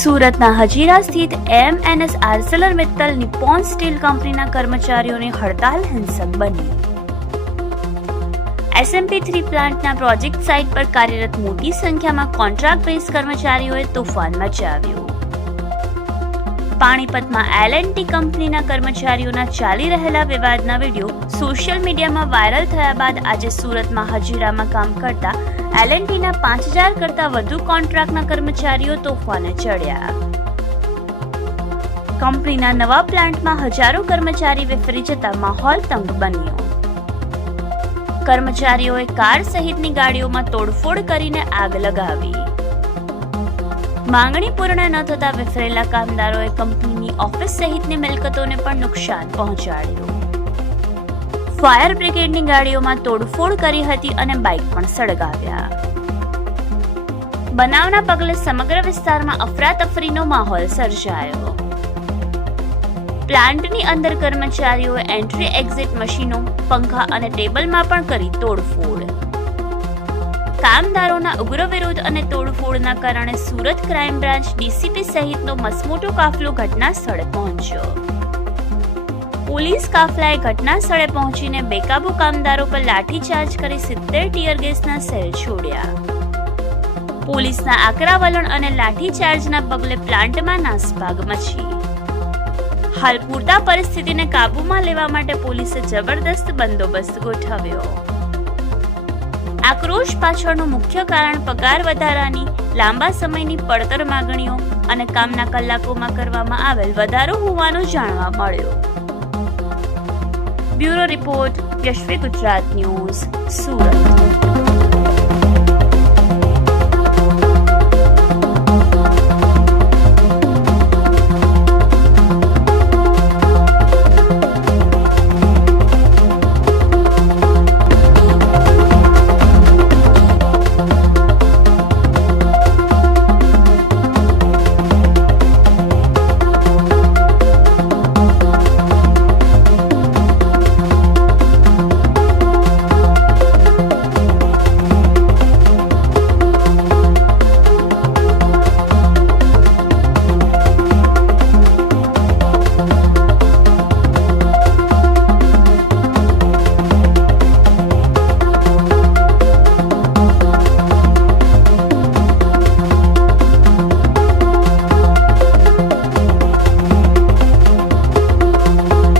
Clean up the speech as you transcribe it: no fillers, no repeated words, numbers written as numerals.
સુરતના હજીરા સ્થિત MNS Arcelor Mittal Nippon steel કંપનીના કર્મચારીઓની હડતાલ હિંસક બની. SMP3 પ્લાન્ટના પ્રોજેક્ટ સાઇટ પર કાર્યરત મોટી સંખ્યામાં કોન્ટ્રાક્ટ બેઝ કર્મચારીઓએ તોફાન મચાવ્યું. પાણીપતમાં L&T કંપનીના કર્મચારીઓના ચાલી રહેલા વિવાદના વિડીયો સોશિયલ મીડિયામાં વાયરલ થયા બાદ આજે સુરતમાં હજીરામાં કામ કરતા L&Tના 5000 કરતાં વધુ કોન્ટ્રાક્ટના કર્મચારીઓ તોફાને ચડ્યા. કંપનીના નવા પ્લાન્ટમાં હજારો કર્મચારી વિફરી જતા માહોલ તંગ બન્યો. કર્મચારીઓએ કાર સહિતની ગાડીઓમાં તોડફોડ કરીને આગ લગાવી. માંગણી પૂર્ણ ન થતા વિફરેલા કામદારોએ કંપનીની ઓફિસ સહિતની મિલકતોને પણ નુકસાન પહોંચાડ્યું. ફાયર બ્રિગેડની ગાડીઓમાં તોડફોડ કરી હતી અને બાઇક પણ સળગાવ્યા. બનાવના પગલે સમગ્ર વિસ્તારમાં અફરાતફરીનો માહોલ સર્જાયો. પ્લાન્ટની અંદર કર્મચારીઓએ એન્ટ્રી એક્ઝિટ મશીનો, પંખા અને ટેબલમાં પણ કરી તોડફોડ. કામદારોના ઉગ્ર વિરોધ અને તોડફોડના કારણે સુરત ક્રાઇમ બ્રાન્ચ ડીસીપી સહિતનો મસમોટો કાફલો ઘટના સ્થળે પહોંચ્યો. પોલીસ કાફલાએ ઘટના સ્થળે પહોંચીને બેકાબુ કામદારો પર લાઠીચાર્જ કરી 70 ટીયર ગેસના સેલ છોડ્યા. પોલીસના આકરા વલણ અને લાઠીચાર્જના પગલે પ્લાન્ટમાં નાસભાગ મચી. હાલ પૂરતા પરિસ્થિતિને કાબૂમાં લેવા માટે પોલીસે જબરદસ્ત બંદોબસ્ત ગોઠવ્યો. આક્રોશ પાછળનું મુખ્ય કારણ પગાર વધારાની લાંબા સમયની પડતર માંગણીઓ અને કામના કલાકોમાં કરવામાં આવેલ વધારો હોવાનું જાણવા મળ્યું. Bureau report, Yashvi Gujarat news, Surat.